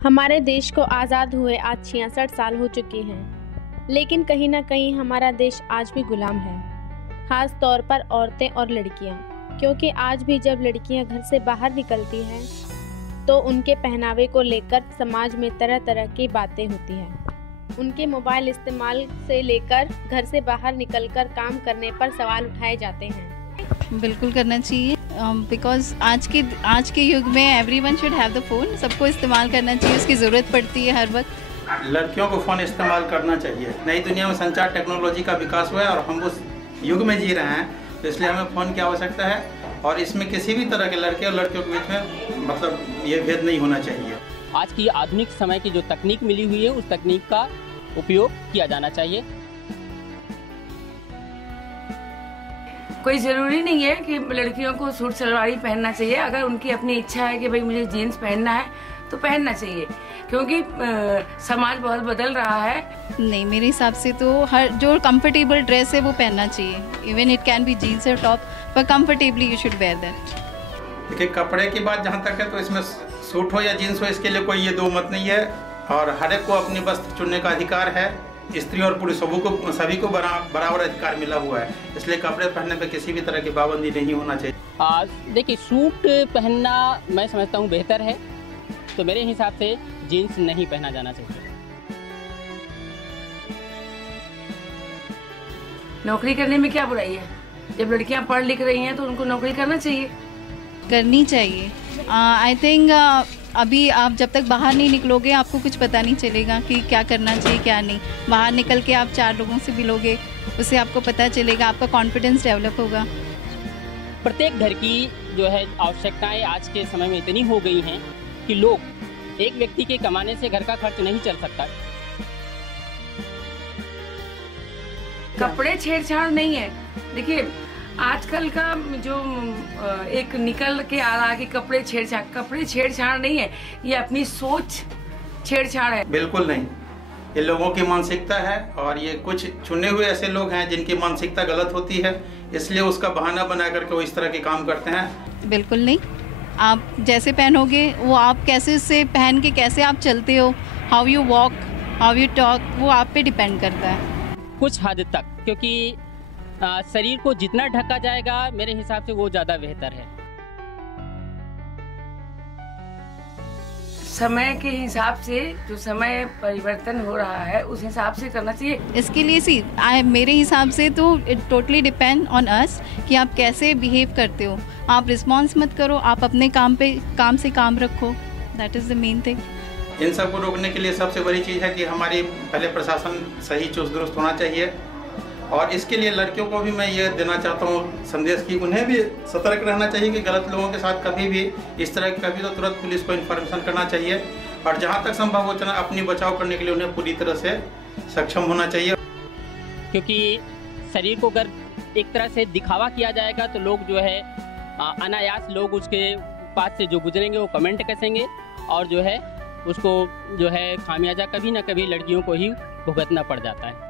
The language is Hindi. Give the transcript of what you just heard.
हमारे देश को आज़ाद हुए आज 66 साल हो चुके हैं, लेकिन कहीं ना कहीं हमारा देश आज भी गुलाम है, खास तौर पर औरतें और लड़कियां। क्योंकि आज भी जब लड़कियां घर से बाहर निकलती हैं तो उनके पहनावे को लेकर समाज में तरह तरह की बातें होती हैं। उनके मोबाइल इस्तेमाल से लेकर घर से बाहर निकलकर काम करने पर सवाल उठाए जाते हैं। बिल्कुल करना चाहिए, बिकॉज आज के युग में everyone should have the phone. सबको इस्तेमाल करना चाहिए, उसकी ज़रूरत पड़ती है हर वक्त। लड़कियों को फ़ोन इस्तेमाल करना चाहिए। नई दुनिया में संचार टेक्नोलॉजी का विकास हुआ है और हम उस युग में जी रहे हैं, तो इसलिए हमें फ़ोन की आवश्यकता है और इसमें किसी भी तरह के लड़के और लड़कियों के बीच में मतलब ये भेद नहीं होना चाहिए। आज की आधुनिक समय की जो तकनीक मिली हुई है, उस तकनीक का उपयोग किया जाना चाहिए। कोई ज़रूरी नहीं है कि लड़कियों को सूट सलवार ही पहनना चाहिए। अगर उनकी अपनी इच्छा है कि भाई मुझे जीन्स पहनना है तो पहनना चाहिए, क्योंकि समाज बहुत बदल रहा है। नहीं, मेरे हिसाब से तो हर जो कंफर्टेबल ड्रेस है वो पहनना चाहिए। Even it can be jeans और टॉप, पर comfortably you should wear that. देखिए, कपड़े की बात जहाँ तक है तो इसमें सूट हो या जीन्स हो, इसके लिए कोई ये दो मत नहीं है और हर एक को अपनी वस्त्र चुनने का अधिकार है। स्त्री और पुरुष सभी को बराबर अधिकार मिला हुआ है, इसलिए कपड़े पहनने पे किसी भी तरह की पाबंदी नहीं होना चाहिए। देखिए, सूट पहनना मैं समझता हूँ बेहतर है, तो मेरे हिसाब से जीन्स नहीं पहना जाना चाहिए। नौकरी करने में क्या बुराई है? जब लड़कियां पढ़ लिख रही हैं तो उनको नौकरी करना चाहिए। करनी चाहिए। आई थिंक अभी आप जब तक बाहर नहीं निकलोगे आपको कुछ पता नहीं चलेगा कि क्या करना चाहिए क्या नहीं। बाहर निकल के आप 4 लोगों से मिलोगे, उससे आपको पता चलेगा, आपका कॉन्फिडेंस डेवलप होगा। प्रत्येक घर की जो है आवश्यकताएं आज के समय में इतनी हो गई हैं कि लोग एक व्यक्ति के कमाने से घर का खर्च नहीं चल सकता। कपड़े छेड़छाड़ नहीं है। देखिए, आजकल का जो एक निकल के आ रहा है कि कपड़े छेड़छाड़ नहीं है, ये अपनी सोच छेड़छाड़ है। बिल्कुल नहीं, ये लोगों की मानसिकता है और ये कुछ चुने हुए ऐसे लोग हैं जिनकी मानसिकता गलत होती है, इसलिए उसका बहाना बना करके वो इस तरह के काम करते हैं। बिल्कुल नहीं, आप जैसे पहनोगे वो आप कैसे उससे पहन के कैसे आप चलते हो, how you walk, how you talk, वो आप पे डिपेंड करता है कुछ हद तक, क्योंकि शरीर को जितना ढका जाएगा मेरे हिसाब से वो ज़्यादा बेहतर है। समय के हिसाब से जो समय परिवर्तन हो रहा है उस हिसाब से करना चाहिए। इसके लिए मेरे हिसाब से तो it totally depend on us कि आप कैसे बिहेव करते हो। आप रिस्पॉन्स मत करो, आप अपने काम से काम रखो, that is the main thing. इन सब को रोकने के लिए सबसे बड़ी चीज़ है कि हमारी पहले प्रशासन सही चुस्त दुरुस्त होना चाहिए और इसके लिए लड़कियों को भी मैं ये देना चाहता हूँ संदेश कि उन्हें भी सतर्क रहना चाहिए कि गलत लोगों के साथ कभी भी इस तरह की कभी तो तुरंत पुलिस को इन्फॉर्मेशन करना चाहिए और जहाँ तक संभव हो अपनी बचाव करने के लिए उन्हें पूरी तरह से सक्षम होना चाहिए। क्योंकि शरीर को अगर एक तरह से दिखावा किया जाएगा तो लोग जो है अनायास लोग उसके पास से जो गुजरेंगे वो कमेंट कसेंगे और जो है उसको जो है खामियाजा कभी ना कभी लड़कियों को ही भुगतना पड़ जाता है।